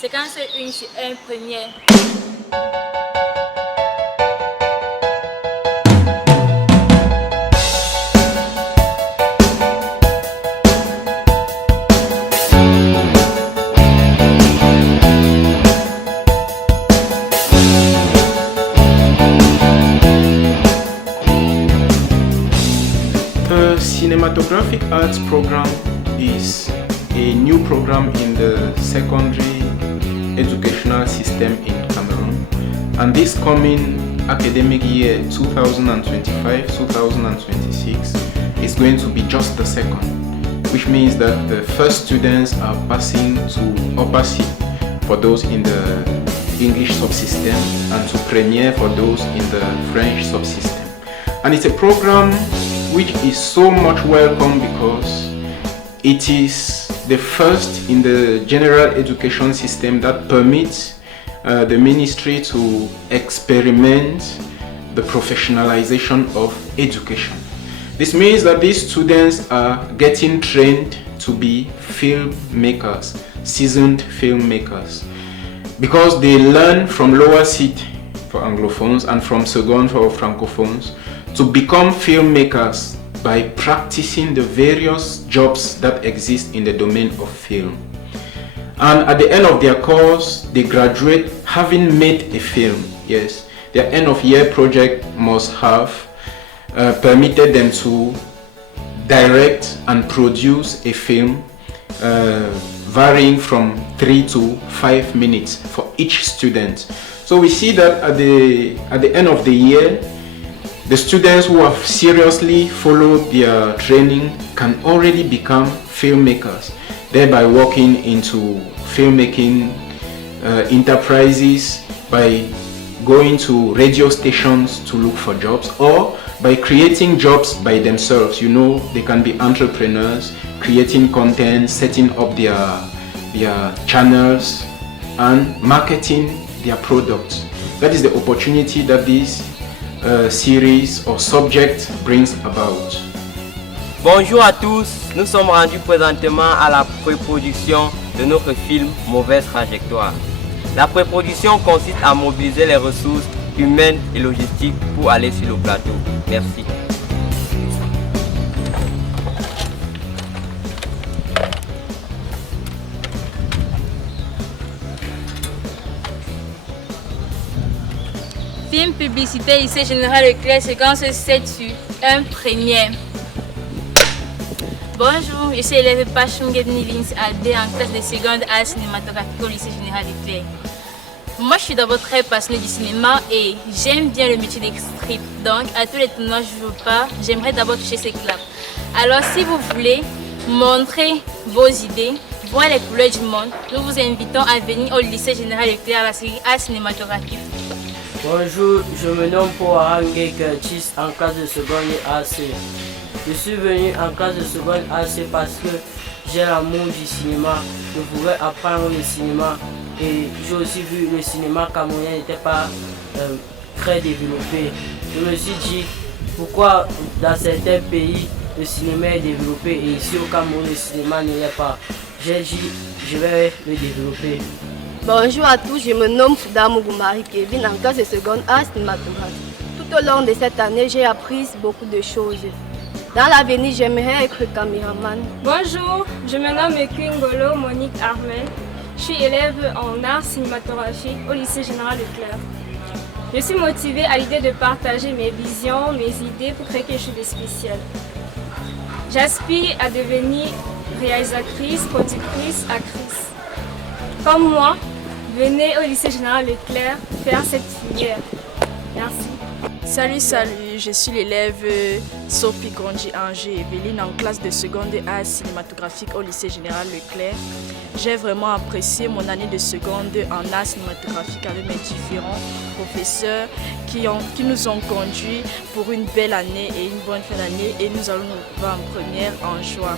Séquence 1 sur un premier. The cinematographic arts program is a new program in the secondary educational system in Cameroon, and this coming academic year 2025-2026 is going to be just the second, which means that the first students are passing to upper C for those in the English subsystem and to premiere for those in the French subsystem. And it's a program which is so much welcome because it is the first in the general education system that permits the ministry to experiment the professionalization of education. This means that these students are getting trained to be filmmakers, seasoned filmmakers, because they learn from lower seat for Anglophones and from second for Francophones to become filmmakers by practicing the various jobs that exist in the domain of film. And at the end of their course, they graduate having made a film. Yes, their end of year project must have permitted them to direct and produce a film varying from 3 to 5 minutes for each student. So we see that at the end of the year, the students who have seriously followed their training can already become filmmakers, thereby walking into filmmaking enterprises by going to radio stations to look for jobs, or by creating jobs by themselves. You know, they can be entrepreneurs, creating content, setting up their channels and marketing their products. That is the opportunity that this series or subject brings about. Bonjour à tous, nous sommes rendus présentement à la pré-production de notre film Mauvaise Trajectoire. La pré-production consiste à mobiliser les ressources humaines et logistiques pour aller sur le plateau. Merci. Film publicité lycée Général Leclerc, séquence 7 sur un premier. Bonjour, je suis élève Pachum Gednilins AD en classe de seconde art cinématographique au lycée Général Leclerc. Moi, je suis d'abord très passionnée du cinéma et j'aime bien le métier des scripts. Donc, à tous les tournois je veux pas, j'aimerais d'abord toucher ces claps. Alors, si vous voulez montrer vos idées, voir les couleurs du monde, nous vous invitons à venir au lycée Général Leclerc à la série art cinématographique. Bonjour, je me nomme Poarangue Curtis en classe de seconde AC. Je suis venu en classe de seconde AC parce que j'ai l'amour du cinéma. Je voudrais apprendre le cinéma et j'ai aussi vu que le cinéma camerounais n'était pas très développé. Je me suis dit pourquoi dans certains pays le cinéma est développé et ici au Cameroun le cinéma ne l'est pas. J'ai dit je vais le développer. Bonjour à tous, je me nomme Fouda Mugumbari Kevin en classe de seconde art cinématographique. Tout au long de cette année, j'ai appris beaucoup de choses. Dans l'avenir, j'aimerais être caméraman. Bonjour, je me nomme Ekungolo Monique Armel. Je suis élève en art cinématographique au lycée Général Leclerc. Je suis motivée à l'idée de partager mes visions, mes idées pour créer quelque chose de spécial. J'aspire à devenir réalisatrice, productrice, actrice. Comme moi, venez au lycée Général Leclerc faire cette filière. Merci. Salut, je suis l'élève Sophie Grandji Angers Evelyne en classe de seconde art cinématographique au lycée Général Leclerc. J'ai vraiment apprécié mon année de seconde en art cinématographique avec mes différents professeurs qui nous ont conduits pour une belle année et une bonne fin d'année et nous allons nous retrouver en première en juin.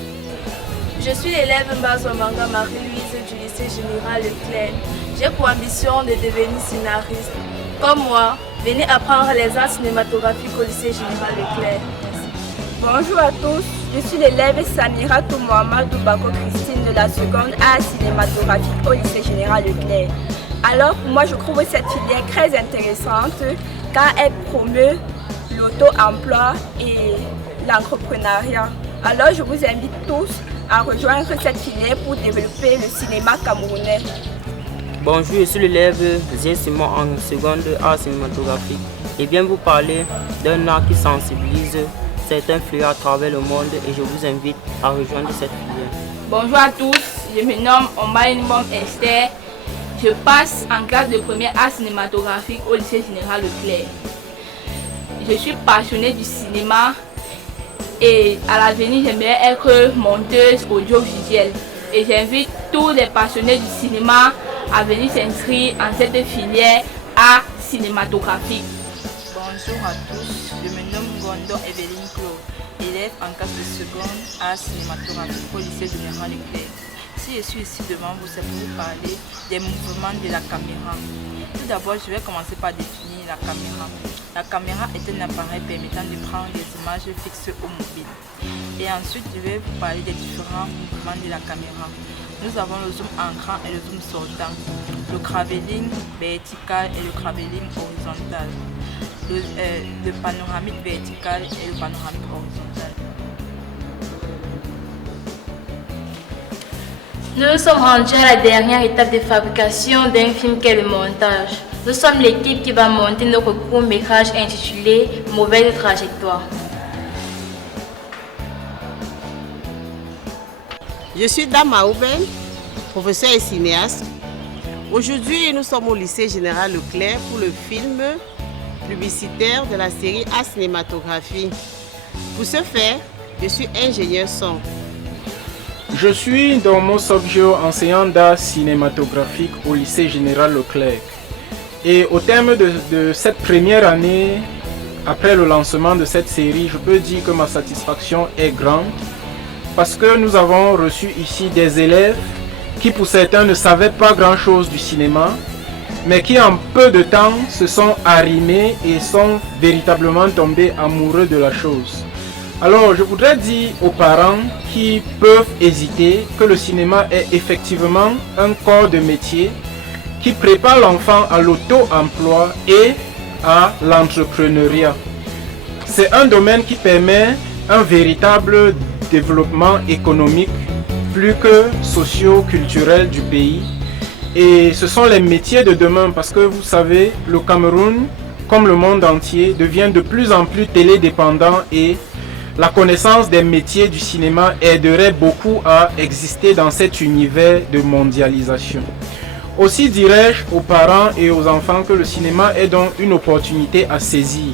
Je suis l'élève Mbazomanga Marie-Louise du lycée Général Leclerc. J'ai pour ambition de devenir scénariste. Comme moi, venez apprendre les arts cinématographiques au lycée Général Leclerc. Bonjour à tous, je suis l'élève Samira Mohamed Bako Christine de la seconde art cinématographique au lycée Général Leclerc. Alors pour moi je trouve cette filière très intéressante car elle promeut l'auto-emploi et l'entrepreneuriat. Alors je vous invite tous à rejoindre cette filière pour développer le cinéma camerounais. Bonjour, je suis l'élève Zé Simon en seconde art cinématographique. Et bien vous parler d'un art qui sensibilise certains fléaux à travers le monde et je vous invite à rejoindre cette filière. Bonjour à tous, je me nomme Ombaïnbom Esther. Je passe en classe de première art cinématographique au lycée Général Leclerc. Je suis passionnée du cinéma et à l'avenir j'aimerais être monteuse audiovisuelle. Et j'invite tous les passionnés du cinéma à venir s'inscrire en cette filière art cinématographique. Bonjour à tous, je me nomme Gondo Evelyne Claude, élève en classe de seconde art cinématographique au lycée Général Leclerc. Si je suis ici devant vous, c'est pour vous parler des mouvements de la caméra. Tout d'abord, je vais commencer par définir la caméra. La caméra est un appareil permettant de prendre des images fixes au mobile. Et ensuite, je vais vous parler des différents mouvements de la caméra. Nous avons le zoom entrant et le zoom sortant, le travelling vertical et le travelling horizontal, le panoramique vertical et le panoramique horizontal. Nous sommes rendus à la dernière étape de fabrication d'un film qu'est le montage. Nous sommes l'équipe qui va monter notre court-métrage intitulé « Mauvaise trajectoire ». Je suis Dama Ouben, professeur et cinéaste. Aujourd'hui, nous sommes au lycée Général Leclerc pour le film publicitaire de la série art cinématographie. Pour ce faire, je suis ingénieur son. Je suis Dormo Sobjo, enseignant d'art cinématographique au lycée Général Leclerc. Et au terme de cette première année, après le lancement de cette série, je peux dire que ma satisfaction est grande parce que nous avons reçu ici des élèves qui pour certains ne savaient pas grand-chose du cinéma, mais qui en peu de temps se sont arrimés et sont véritablement tombés amoureux de la chose. Alors je voudrais dire aux parents qui peuvent hésiter que le cinéma est effectivement un corps de métier qui prépare l'enfant à l'auto-emploi et à l'entrepreneuriat. C'est un domaine qui permet un véritable développement économique plus que socio-culturel du pays. Et ce sont les métiers de demain parce que vous savez, le Cameroun, comme le monde entier, devient de plus en plus télédépendant et la connaissance des métiers du cinéma aiderait beaucoup à exister dans cet univers de mondialisation. Aussi dirais-je aux parents et aux enfants que le cinéma est donc une opportunité à saisir.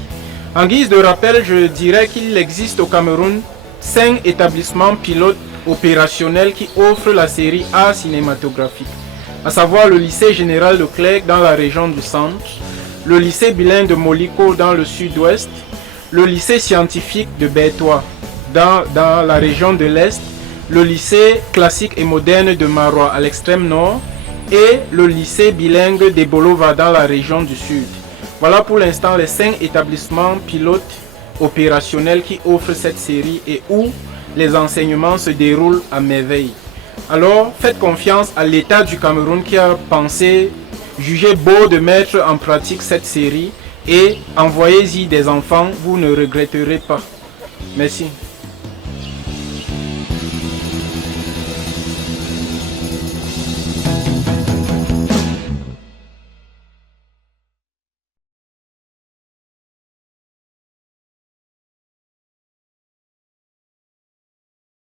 En guise de rappel, je dirais qu'il existe au Cameroun 5 établissements pilotes opérationnels qui offrent la série art cinématographique, à savoir le lycée Général Leclerc dans la région du centre, le lycée bilingue de Moliko dans le sud-ouest, le lycée scientifique de Bertois dans la région de l'Est, le lycée classique et moderne de Marois à l'extrême nord et le lycée bilingue de Bolova dans la région du Sud. Voilà pour l'instant les 5 établissements pilotes opérationnels qui offrent cette série et où les enseignements se déroulent à merveille. Alors faites confiance à l'État du Cameroun qui a pensé, jugé beau de mettre en pratique cette série et envoyez-y des enfants, vous ne regretterez pas. Merci.